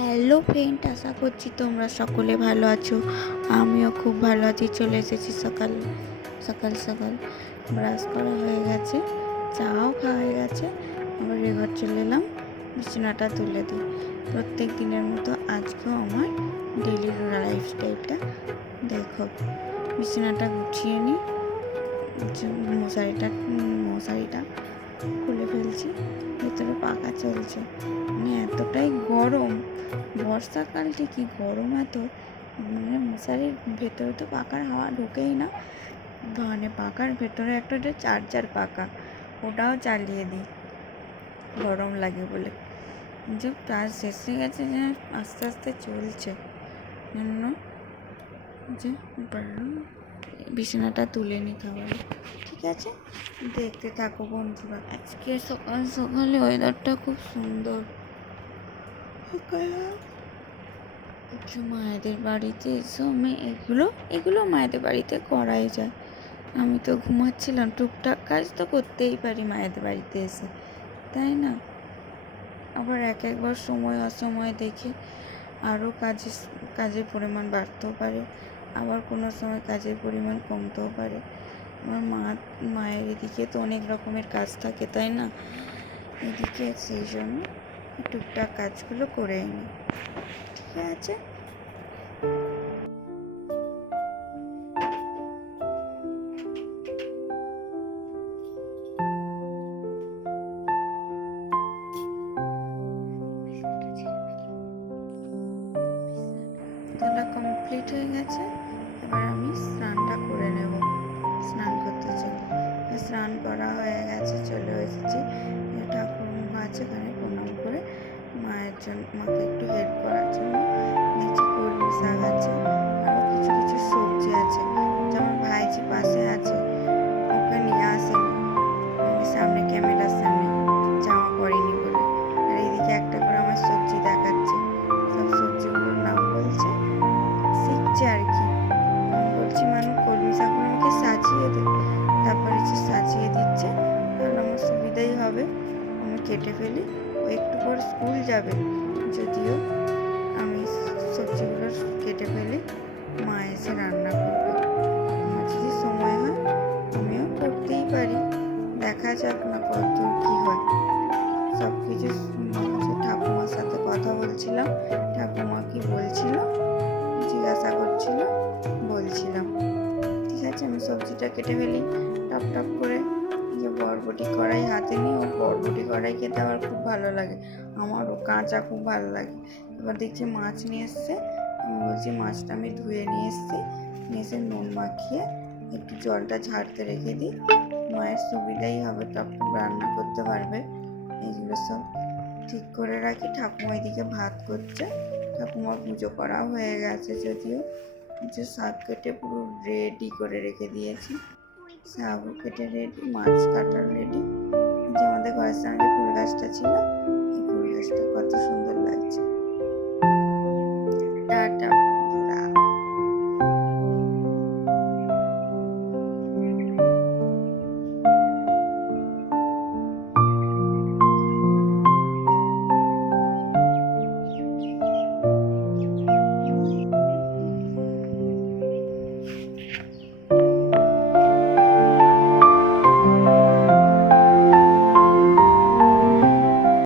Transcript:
Hello friend, আশা করছি তোমরা সকলে ভালো আছো। আমিও খুব ভালো আছি, চলে এসেছি সকাল সকাল সকাল। ব্রাশ করা হয়ে গেছে, চাও খাওয়া হয়ে গেছে। আবার এবার চলে এলাম, বিছানাটা তুলে দিই। প্রত্যেক দিনের মতো আজকেও আমার ডেলি লাইফস্টাইলটা দেখো। বিছানাটা গুছিয়ে নিই মশারিটা মশারিটা খুলে ফেলছি, ভেতরে পাখা চলছে। মানে এতটাই গরম। বর্ষাকাল ঠিকই গরম এত? মানে মশারির ভেতরে তো পাখার হাওয়া ঢোকেই না। মানে পাখার ভেতরে একটা চার্জার পাখা, ওটাও চালিয়ে দিই। গরম লাগে বলে। যে চার্জ শেষ হয়ে গেছে যে আস্তে আস্তে চলছে। জন্য যে বিছানাটা তুলে নিতে হবে। ঠিক আছে? দেখতে থাকো বন্ধুরা। আজকে সকাল সকালে ওয়েদারটা খুব সুন্দর। কিছু মায়েদের বাড়িতে এসো, আমি এগুলো এগুলো মায়েদের বাড়িতে করাই যায়। আমি তো ঘুমাচ্ছিলাম, টুকটাক কাজ তো করতেই পারি মায়েদের বাড়িতে এসে, তাই না? আবার এক একবার সময় অসময় দেখে আরও কাজের কাজের পরিমাণ বাড়তেও পারে, আবার কোনো সময় কাজের পরিমাণ কমতেও পারে। আমার মা, মায়ের এদিকে তো অনেক রকমের কাজ থাকে, তাই না? এদিকে সেই জন্য টুকটাক কাজগুলো করে নিই ঠিক আছে? তোলা কমপ্লিট হয়ে গেছে। এবার আমি স্নানটা করে নেব। জন্য মাকে একটু হেল্প করার জন্য। নিচে কর্মী শাক স্কুল যাবে। যদিও আমি সবজিগুলো কেটে ফেলি মা এসে রান্না করবে। আমার যদি সময় হয়, আমিও করতেই পারি। দেখা যাক না কতদূর কী হয়। সব কিছু ঠাকুমার সাথে কথা বলছিলাম, ঠাকুমা কি বলছিল? জিজ্ঞাসা করছিল, বলছিলাম। ঠিক আছে, আমি সবজিটা কেটে ফেলি, টপ টপ করে। যে বরবটি কড়াই হাতে নিয়ে বরবটি কড়াই খেতে আমার খুব ভালো লাগে। আমারও কাঁচা খুব ভালো লাগে। এবার দেখছি মাছ নিয়ে এসছে। আমি বলছি, মাছটা আমি ধুয়ে নিয়ে এসছি। নিয়ে এসে নুন মাখিয়ে একটু জলটা ঝাড়তে রেখে দিই। মায়ের সুবিধাই হবে টপ রান্না করতে পারবে। এইগুলো সব ঠিক করে রাখি। ঠাকুমা এদিকে ভাত করছে। ঠাকুমার পুজো করা হয়ে গেছে, যদিও যে শাক কেটে পুরো রেডি করে রেখে দিয়েছি। শাকও কেটে রেডি মাছ কাটার রেডি। যে আমাদের ঘরের সামনে ফুল গাছটা ছিল।